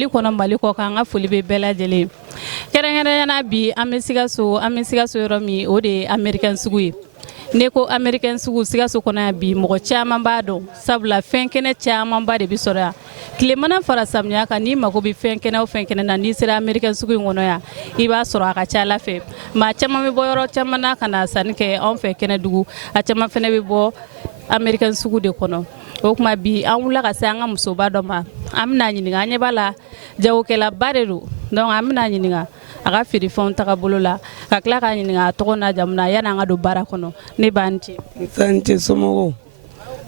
Mali kɔnɔ Mali kɔ kan ka foli bɛ bɛɛ lajɛlen kɛrɛnkɛrɛnyana bi an bɛ Sikaso yɔrɔ min o de ye Americain sugu ye ne ko Americain sugu Sikaso kɔnɔ yan bi mɔgɔ caman b'a dɔn sabula fɛn kɛnɛ camanba de bɛ sɔrɔ yan tilemana fara samiya kan n'i mago bɛ fɛn kɛnɛ o fɛn kɛnɛ na n'i sera Americain sugu in kɔnɔ yan i b'a sɔrɔ a ka ca Ala fɛ maa caman bɛ bɔ yɔrɔ caman na ka na sanni kɛ anw fɛ Kɛnɛdugu a caman fana bɛ bɔ Americain sugu de kɔnɔ o kuma bi an wulila ka se an ka musoba dɔ ma an bɛna ɲininka an ɲɛ b'a la jagokɛlaba de don donc an bɛna ɲininka a ka feerefɛnw tagabolo la ka tila k'a ɲininka a tɔgɔ n'a jamu na yanni an ka don baara kɔnɔ ne b'a ni ce. N ce somɔgɔw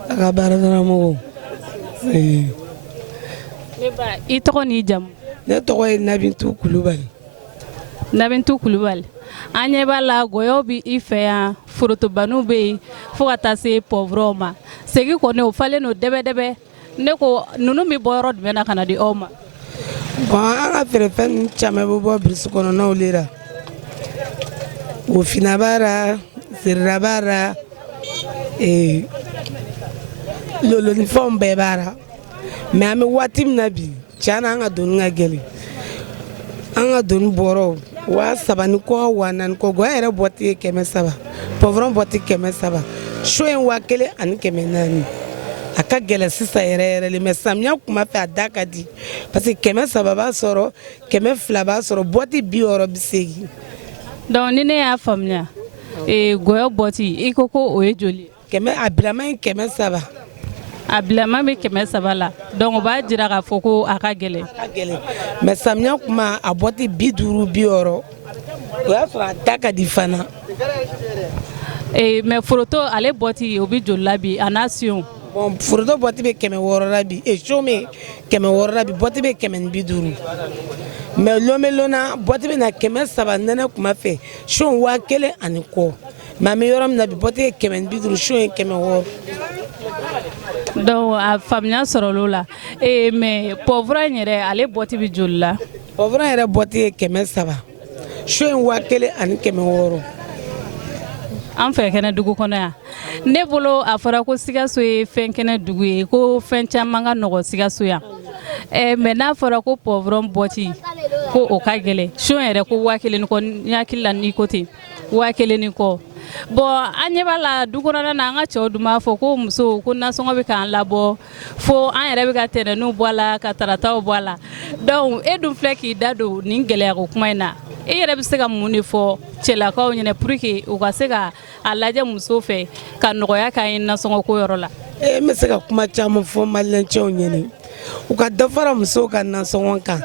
a ka baarakɛlamɔgɔw. Ne ba i tɔgɔ n'i jamu. Ne tɔgɔ ye Nabintu Kulubali. Nabintu Kulubali an ɲɛ b'a la gɔyɔw bɛ i fɛ yan forotobaniw bɛ yen fo ka taa se pɔwurɔw ma segi kɔni o falen don dɛbɛdɛbɛ ne ko ninnu bɛ bɔ yɔrɔ jumɛn na ka na di aw ma. Bon an ka feerefɛn caman bɛ bɔ burusi kɔnɔnaw de la Wofina b'a la Sirira b'a la lolonifɛnw bɛɛ b'a la mais an bɛ waati min na bi tiɲɛ na an ka donni ka gɛlɛn an ka donni bɔrɔw 3,000 ni kɔ 4,000 kɔ gɔyɔ yɛrɛ bɔti ye 700 pɔwurɔn bɔti 700 so ye 1,000 ani 400 a ka gɛlɛn sisan yɛrɛ yɛrɛ mais samiya kuma fɛ a da ka di parce que 700 b'a sɔrɔ 200 b'a sɔrɔ bɔti 60 donc ni ne y'a faamuya gɔyɔ bɔti i ko o ye joli a bilama ye 700 a bilama bɛ 700 la donc o b'a jira k'a fɔ ko a ka gɛlɛn mais samiya kuma a bɔti 50 60 o y'a sɔrɔ a da ka di fana mais foroto ale bɔti o bɛ joli la bi a n'a siyon. Bon foroto bɔti bɛ 600 la bi so bɛ 600 la bi bɔti bɛ 150 mais lomelona bɔti bɛ na 700 nɛnɛ kuma fɛ so 1,000 ani kɔ mais an bɛ yɔrɔ min na bi bɔti ye 150 so ye 600. donc a faamuya sɔrɔla o la mais pɔwurɔn in yɛrɛ ale bɔti bɛ joli la. pɔwurɔn yɛrɛ bɔti ye 700 so ye 1,000 ani 600. an fɛ Kɛnɛdugu kɔnɔ yan ne bolo a fɔra ko Sikaso ye fɛn kɛnɛ dugu ye ko fɛn caman ka nɔgɔ Sikaso yan mais n'a fɔra ko pɔwurɔn bɔti ko o ka gɛlɛn so yɛrɛ ko 1,000 ni kɔ n hakili la n'i ko ten 1,000 ni kɔ bon an ɲɛ b'a la du kɔnɔna na an ka cɛw dun b'a fɔ ko muso ko nasɔngɔ bɛ k'an labɔ fo an yɛrɛ bɛ ka tɛnɛnw bɔ a la ka tarataw bɔ a la donc e dun filɛ k'i da don nin gɛlɛyako kuma in na e yɛrɛ bɛ se ka mun de fɔ cɛlakaw ɲɛna pour que u ka se ka a lajɛ muso fɛ ka nɔgɔya k'an ye nasɔngɔ ko yɔrɔ la. n bɛ se ka kuma caman fɔ maliyɛncɛw ɲɛna u ka dɔ fara musow ka nasɔngɔ kan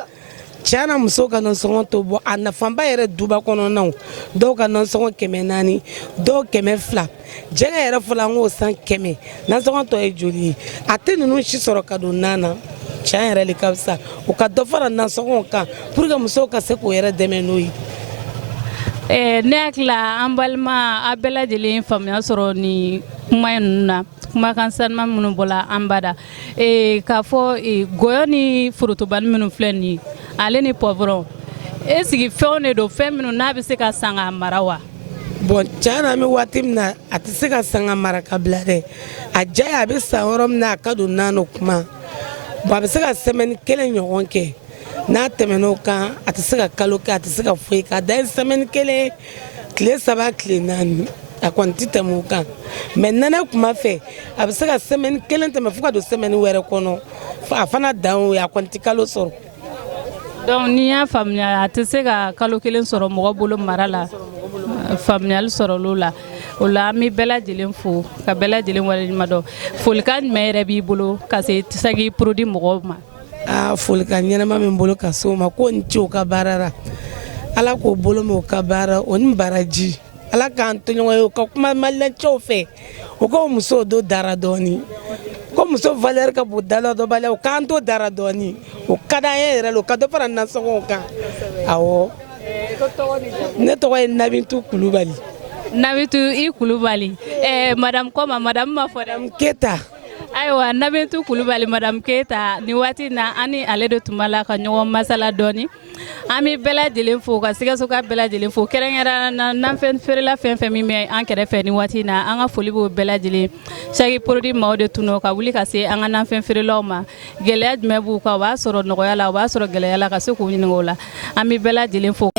tiɲɛ na musow ka nasɔngɔ to bɔ a nafanba yɛrɛ duba kɔnɔnaw dɔw ka nasɔngɔ 400 dɔw 200 jɛgɛ yɛrɛ fɔla an k'o san 100 nasɔngɔ tɔ ye joli ye a tɛ ninnu si sɔrɔ ka don nan na tiɲɛ yɛrɛ de ka fisa u ka dɔ fara nasɔngɔw kan pour que musow ka se k'o yɛrɛ dɛmɛ n'o ye. ne hakili la an balima a bɛɛ lajɛlen faamuya sɔrɔ ni kuma ninnu na kumakan sanuman minnu bɔla an bada k'a fɔ gɔyɔ ni forotobani minnu filɛ nin ye ale ni pɔwurɔn sigi fɛnw de don fɛn minnu n'a bɛ se ka san k'a mara wa. bon tiɲɛ na an bɛ waati min na a tɛ se ka san ka mara ka bila dɛ a diya ye a bɛ san yɔrɔ min na a ka don nan n'o kuma bon a bɛ se ka semaine 1 ɲɔgɔn kɛ n'a tɛmɛn'o kan a tɛ se ka kalo kɛ a tɛ se ka foyi kɛ a dan ye semaine 1 tile 3 tile 4 a kɔni tɛ tɛmɛ o kan mais nɛnɛ kuma fɛ a bɛ se ka semaine 1 tɛmɛ fo ka don semaine wɛrɛ kɔnɔ a fana dan y'o ye a kɔni tɛ kalo sɔrɔ. donc n'i y'a faamuya a tɛ se ka kalo 1 sɔrɔ mɔgɔ bolo mara la faamuyali sɔrɔlo la o la an bɛ bɛɛ lajɛlen fo ka bɛɛ lajɛlen waleɲuman dɔn folikan jumɛn yɛrɛ b'i bolo ka se sagi produit mɔgɔw ma. folikan ɲɛnama min bolo ka se o ma ko n ce u ka baara la ala k'o bolo mɛn u ka baara o ni baraji ala k'an to ɲɔgɔn ye u ka kuma maliyɛncɛw fɛ u ko musow do dara dɔɔni ko muso valeur ka bon dala dɔ bala u k'an to dara dɔɔni o ka d'an ye yɛrɛ la u ka dɔ fara nasɔngɔw kan awɔ. ne tɔgɔ ye Nabintu Kulubali. Nabitu i Kulubali madame kɔma madame ma fɔ dɛ. Keta. ayiwa Nabitu Kulubali Madame Keita ni waati na ani ale de tun b'a la ka ɲɔgɔn masala dɔɔni an bɛ bɛɛ lajɛlen fo ka Sikaso ka bɛɛ lajɛlen fo kɛrɛnkɛrɛnnen na nanfɛn feerela fɛn fɛn min bɛ an kɛrɛfɛ ni waati na an ka foli b'o bɛɛ lajɛlen chaque produit maaw de tun don ka wuli ka se an ka nanfɛn feerelaw ma gɛlɛya jumɛn b'u kan o b'a sɔrɔ nɔgɔya la o b'a sɔrɔ gɛlɛya la ka se k'u ɲininka o la an bɛ bɛɛ lajɛlen fo.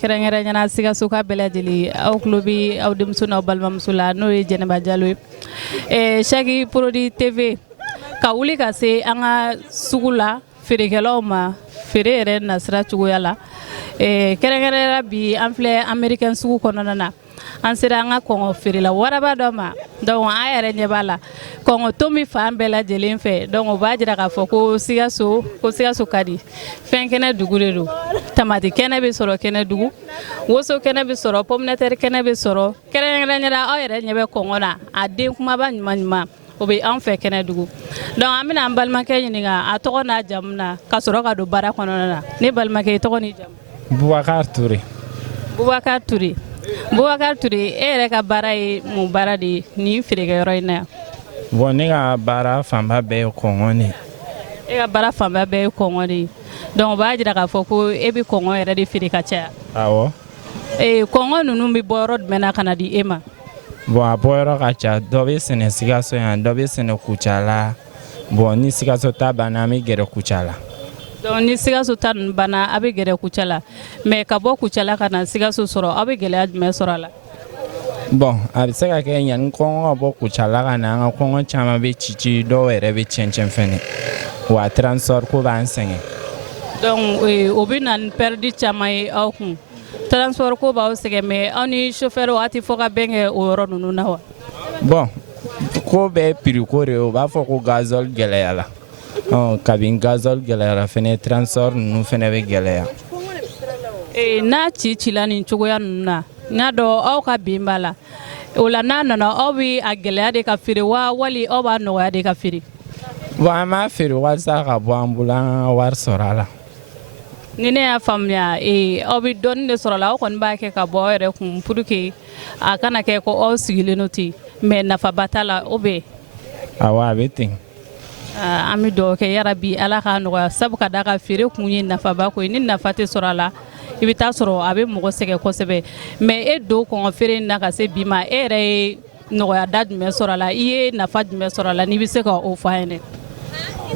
Kɛrɛnkɛrɛnnenya Sikaso ka bɛɛ lajɛlen aw tulo bɛ aw denmuso n'aw balimamuso la n'o ye Jɛnɛba Jalo ye chaque produit TV ka wuli ka se an ka sugu la feerekɛlaw ma feere yɛrɛ nasira cogoya la kɛrɛnkɛrɛnnenya bi an filɛ Americain sugu kɔnɔna na an sera an ka kɔngɔ feerela waraba dɔ ma donc an yɛrɛ ɲɛ b'a la kɔngɔ to min fan bɛɛ lajɛlen fɛ donc o b'a jira k'a fɔ ko Sikaso ka di fɛn kɛnɛ dugu de don tamati kɛnɛ bɛ sɔrɔ kɛnɛ dugu woso kɛnɛ bɛ sɔrɔ pomme de terre kɛnɛ bɛ sɔrɔ kɛrɛnkɛrɛnnenya aw yɛrɛ ɲɛ bɛ kɔngɔ na a den kumaba ɲuman o bɛ anw fɛ kɛnɛ dugu donc an bɛna an balimakɛ ɲininka a tɔgɔ n'a jamu na ka sɔrɔ ka don baara kɔnɔna na ne balimakɛ i tɔgɔ ni jamu. Bubakar Touré. Bubakar Touré. Bubakar Touré e yɛrɛ ka baara ye mun baara de ye nin feerekɛyɔrɔ in na yan. Bon ne ka baara fanba bɛɛ ye kɔngɔ de. E ka baara fanba bɛɛ ye kɔngɔ de ye donc o b'a jira k'a fɔ ko e bɛ kɔngɔ yɛrɛ de feere ka caya. Awɔ. Kɔngɔ ninnu bɛ bɔ yɔrɔ jumɛn na ka na di e ma. Bon a bɔyɔrɔ ka ca dɔ bɛ sɛnɛ Sikaso yan dɔ bɛ sɛnɛ Kucala bon ni Sikaso ta banna an bɛ gɛrɛ Kucala. donc ni Sikaso ta ninnu banna a bɛ gɛrɛ Kucala mais ka bɔ Kucala ka na Sikaso sɔrɔ aw bɛ gɛlɛya jumɛn sɔrɔ a la. Bon a bɛ se ka kɛ yanni kɔngɔ ka bɔ Kucala ka na an ka kɔngɔ caman bɛ ci dɔw yɛrɛ bɛ cɛn fɛnɛ wa transport ko b'an sɛgɛn. donc o bɛ na ni perte caman ye aw kun transport ko b'aw sɛgɛn mais aw ni chauffeur a tɛ fɔ ka bɛn kɛ o yɔrɔ ninnu na wa. bon ko bɛɛ prix ko de ye o b'a fɔ ko gazole gɛlɛyara kabini gazole gɛlɛyara fɛnɛ transport ninnu fɛnɛ bɛ gɛlɛya. n'a cila nin cogoya ninnu na n'a dɔn aw ka bin b'a la o la n'a nana aw bɛ a gɛlɛya de ka feere wa wali aw b'a nɔgɔya de ka feere. bon an b'a feere walasa ka bɔ an bolo an ka wari sɔrɔ a la. ni ne y'a faamuya aw bɛ dɔɔnin de sɔrɔ a la aw kɔni b'a kɛ ka bɔ aw yɛrɛ kun pour que a kana kɛ ko aw sigilen don ten mais nafaba t'a la o bɛ yen. awɔ a bɛ ten. an bɛ dugawu kɛ yarabi ala k'a nɔgɔya sabu ka d'a ka feere kun ye nafaba ko ye ni nafa tɛ sɔrɔ a la i bɛ taa sɔrɔ a bɛ mɔgɔ sɛgɛn kosɛbɛ mais e don kɔngɔ feere in na ka se bi ma e yɛrɛ ye nɔgɔya da jumɛn sɔrɔ a la i ye nafa jumɛn sɔrɔ a la n'i bɛ se ka o fɔ an ye.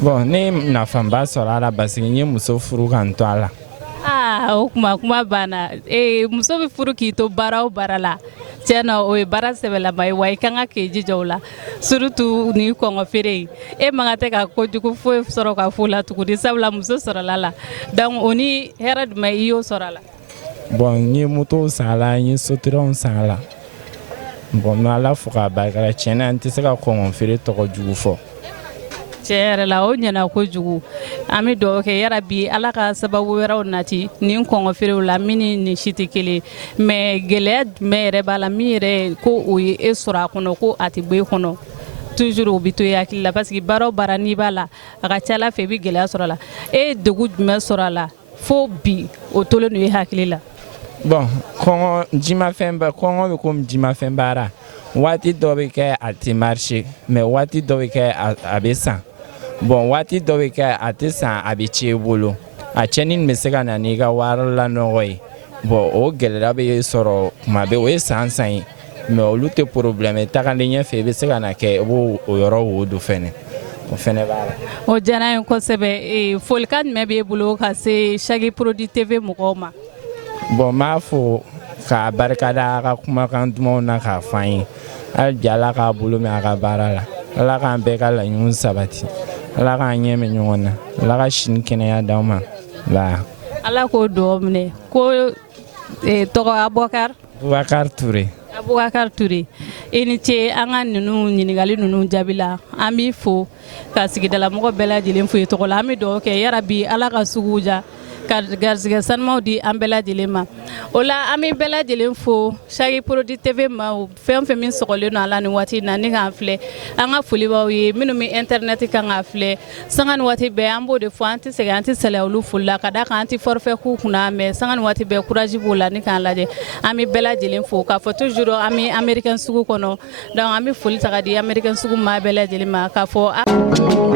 bon ne nafaba sɔrɔ a la parce que n ye muso furu ka n to a la. o kuma banna muso bɛ furu k'i to baara o baara la tiɲɛna o ye baara sɛbɛlama ye wa i kan ka k'i jija o la surtout ni kɔngɔ feere in e man ka tɛ ka kojugu foyi sɔrɔ ka fo la tuguni sabula muso sɔrɔla la donc o ni hɛrɛ jumɛn i y'o sɔrɔ a la. bon n ye moto san a la n ye sotiranw san a la bon n bɛ ala fo k'a barikada tiɲɛna n tɛ se ka kɔngɔ feere tɔgɔ jugu fɔ. tiɲɛ yɛrɛ la o ɲɛna kojugu an bɛ dugawu kɛ yarabi ala ka sababu wɛrɛw nati nin kɔngɔ feerew la min ni nin si tɛ kelen mais gɛlɛya jumɛn yɛrɛ b'a la min yɛrɛ ko o ye e sɔrɔ a kɔnɔ ko a tɛ bɔ e kɔnɔ toujours o bɛ to i hakili la parce que baara o baara n'i b'a la a ka ca ala fɛ i bɛ gɛlɛya sɔrɔ a la e ye degun jumɛn sɔrɔ a la fo bi o tolen don i hakili la. bon kɔngɔ jimafɛn ba kɔngɔ bɛ komi jimafɛn baara waati dɔ bɛ kɛ a tɛ marché mais waati dɔ bɛ kɛ a bɛ san. bon waati dɔ bɛ kɛ a tɛ san a bɛ ci i bolo a cɛnni bɛ se ka na n'i ka wari lanɔgɔ ye bon o gɛlɛya bɛ sɔrɔ kuma bɛɛ o ye san ye mais olu tɛ problème tagalen ɲɛfɛ i bɛ se ka na kɛ i b'o yɔrɔ wo don fɛnɛ o fɛnɛ b'a la. o diyara n ye kosɛbɛ folikan jumɛn b'e bolo ka se chaque produit TV mɔgɔw ma. bon n b'a fɔ k'a barikada a ka kumakan dumanw na k'a fɔ an ye hali bi ala k'a bolo mɛn a ka baara la ala k'an bɛɛ ka laɲiniw sabati. ala k'an ɲɛ mɛn ɲɔgɔn na ala ka sini kɛnɛya d'aw ma la. ala k'o dugawu minɛ ko tɔgɔ Bubakar Touré. Abubakar Touré i ni ce an ka ninnu ɲininkali ninnu jaabi la an b'i fo ka sigidala mɔgɔ bɛɛ lajɛlen fo i tɔgɔ la an bɛ dugawu kɛ yarabi ala ka sugu ja ka garzigɛ sanumaw di an bɛɛ lajɛlen ma o la an bɛ bɛɛ lajɛlen fo Sagi Produit TV ma fɛn o fɛn min sɔgɔlen don a la nin waati in na ni k'an filɛ an ka foli b'aw ye minnu bɛ internet kan k'a filɛ sanga ni waati bɛɛ an b'o de fɔ an tɛ sɛgɛn an tɛ saliya olu foli la ka d'a kan an tɛ forfait k'u kunna mais sanga ni waati bɛɛ courage b'o la ni k'an lajɛ an bɛ bɛɛ lajɛlen fo k'a fɔ toujours an bɛ Americaine sugu kɔnɔ donc an bɛ foli ta ka di Americaine sugu maa bɛɛ lajɛlen ma k'a fɔ